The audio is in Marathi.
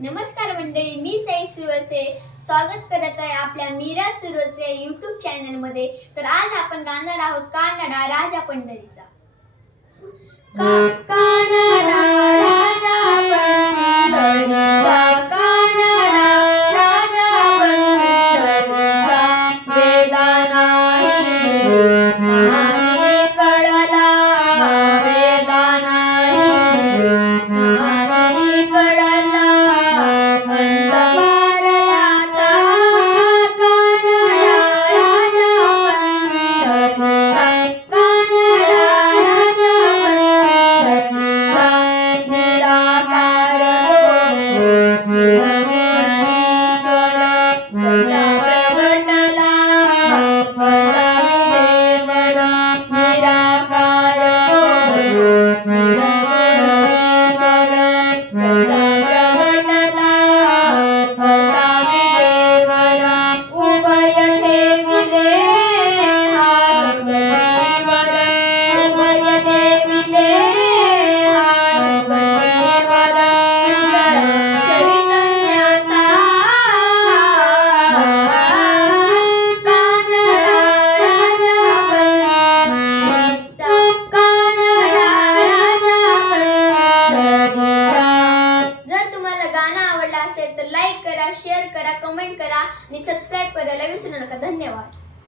नमस्कार मंडळी मी साई सुरवसे. स्वागत करत आहे आपल्या मीरा सुरवसे युट्यूब चॅनलमध्ये तर आज आपण गाणार आहोत कानडा राजा पंढरीचा. का- का... गाणं आवडलं असेल तर लाईक करा शेअर करा कमेंट करा आणि सबस्क्राईब करायला विसरू नका. धन्यवाद.